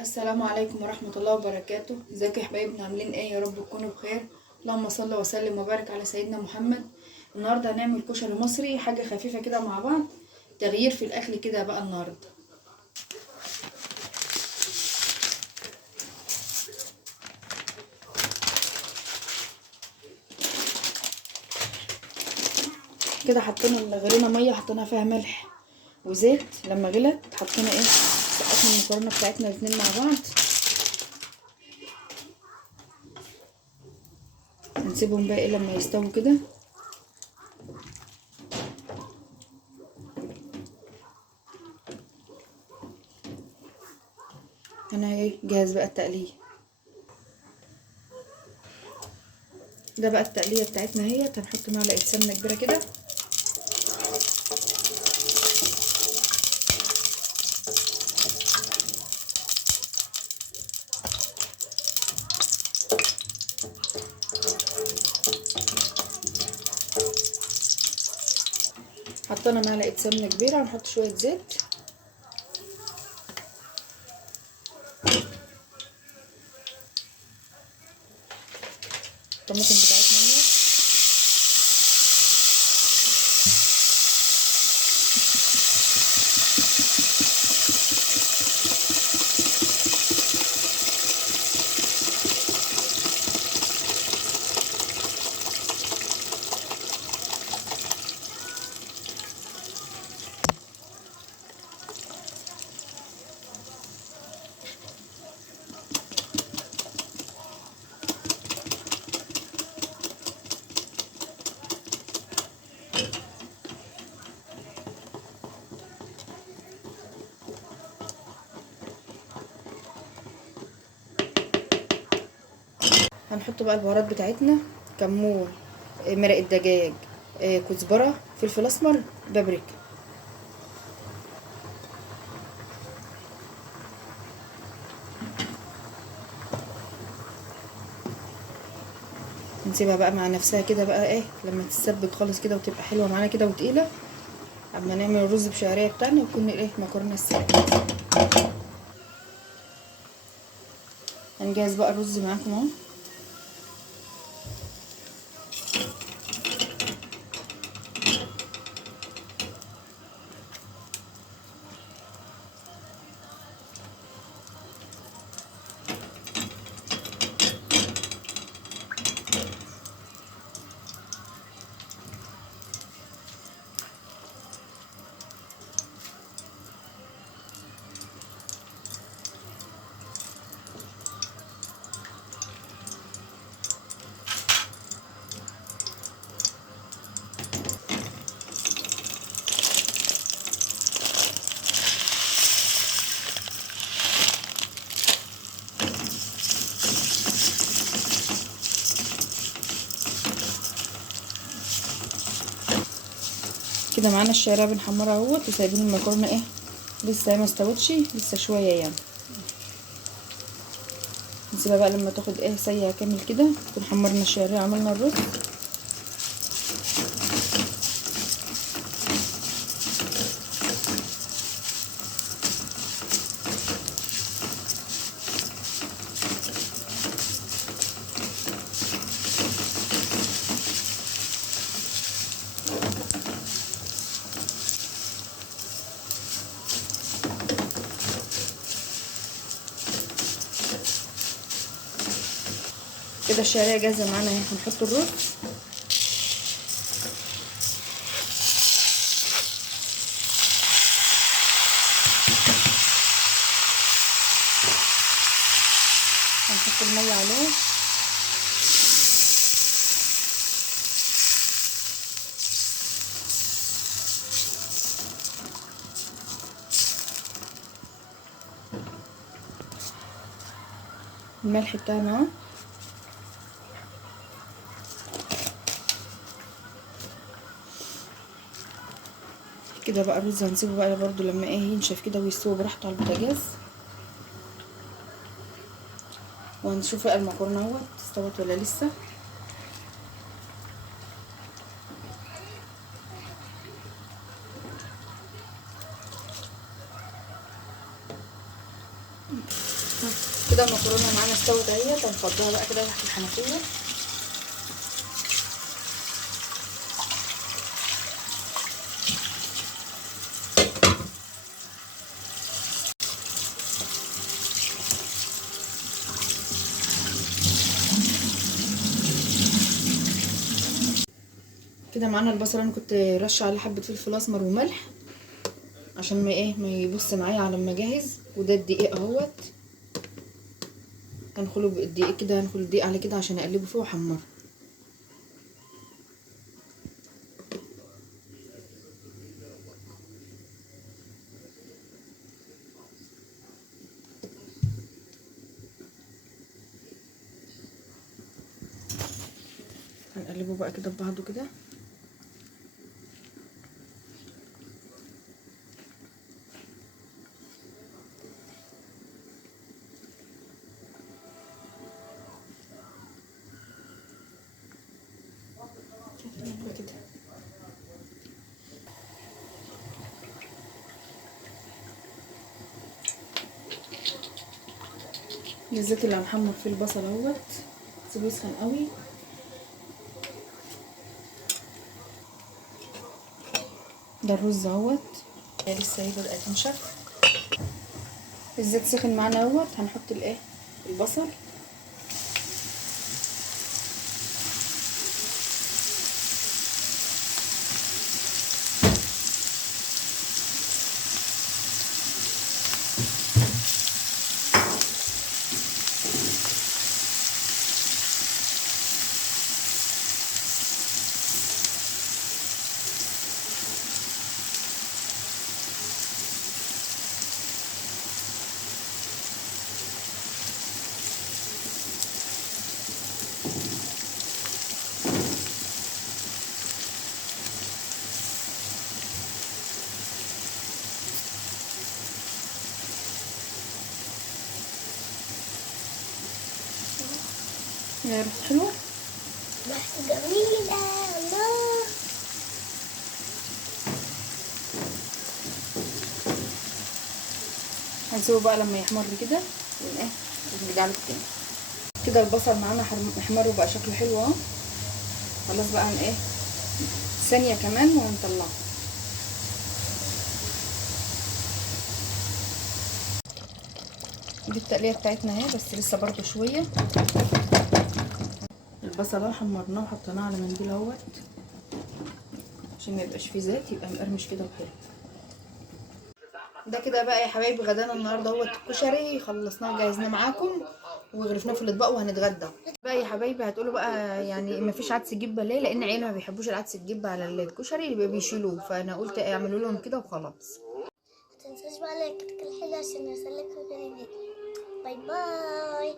السلام عليكم ورحمة الله وبركاته. ازيكم يا حبايبنا؟ عاملين ايه؟ يا رب تكونوا بخير. اللهم صل وسلم وبارك على سيدنا محمد. النهارده هنعمل كشري مصري، حاجة خفيفة كده مع بعض، تغيير في الاكل كده بقى النهارده. كده حطينا غلينا ميه، حطينا فيها ملح وزيت. لما غلت حطينا سقطنا المكرونه بتاعتنا الاتنين مع بعض. هنسيبهم بقى لما يستووا كده. انا جاهز بقى التقليه. ده بقى التقليه بتاعتنا هنحط معلقه سمنه كبيره كده. حطينا معلقه سمنه كبيره، ونحط شويه زيت. الطماطم بتاعتنا هنحط بقى البهارات بتاعتنا: كمون، مرق الدجاج، كزبره، فلفل اسمر، بابريكا. نسيبها بقى مع نفسها كده بقى لما تتسبك خالص كده وتبقى حلوه معانا كده وتقيله، اما نعمل الرز بشعريه بتاعنا ويكون مكرونه السلقه. هنجهز بقى الرز معاكم اهو. كده معانا الشعريه بنحمرها اهوت، وسايبين المكرونه لسه ما استوتش، لسه شويه يعني. نسيبها بقى لما تاخد سية كامل كده، نكون حمرنا الشعريه عملنا الرز. كده الشعريه جاهزه معانا هنحط الرز. هنحط الميه عليه. الملح بتاعنا اهو. كده بقى الرز هنسيبه بقى برضو لما ينشف كده ويستوي براحته على البوتاجاز. وهنشوف بقى المكرونه اهوت استوت ولا لسه. كده المكرونه معانا استوت اهي، هنفضيها بقى كده تحت الحنفيه. كده معانا البصل، انا كنت رشه عليه حبه فلفل اسمر وملح عشان ما يبص معايا على ما اجهز. وده الدقيق اهوت، هنخله بالدقيق كده، هنخل الدقيق عليه كده عشان اقلبه فيه واحمره. هنقلبه بقى كده ببعضه كده. كده الزيت اللي هنحمر فيه البصل اهوت، سيبه يسخن قوي. ده الرز اهوت لسه اهي بدأت تنشف. الزيت سخن معانا اهوت، هنحط البصل. ريحته حلوه، ريحته جميلة الله. هنسيبه بقى لما يحمر كده ونرجع لكم تاني. كده البصل معانا احمر وبقى شكله حلو اهو. خلاص بقى ثانيه كمان وهنطلعه. دي التقليه بتاعتنا اهي، بس لسه برضو شويه. البصل اهو حمرناه وحطيناه على منديل اهوت عشان ما يبقاش فيه زيت، يبقى مقرمش كده وحلو. ده كده بقى يا حبايبي غدانا النهارده اهوت الكشري، خلصناه وجهزناه معاكم وغرفناه في الاطباق وهنتغدى بقى يا حبايبي. هتقولوا بقى يعني ما فيش عدس جبه ليه؟ لان عيالي ما بيحبوش العدس الجبه على الكشري، اللي بيشيلوه، فانا قلت اعملوا لهم كده وخلاص. متنساش بقى لايكتك الحلوة عشان يوصلك كل جديد. باي باي.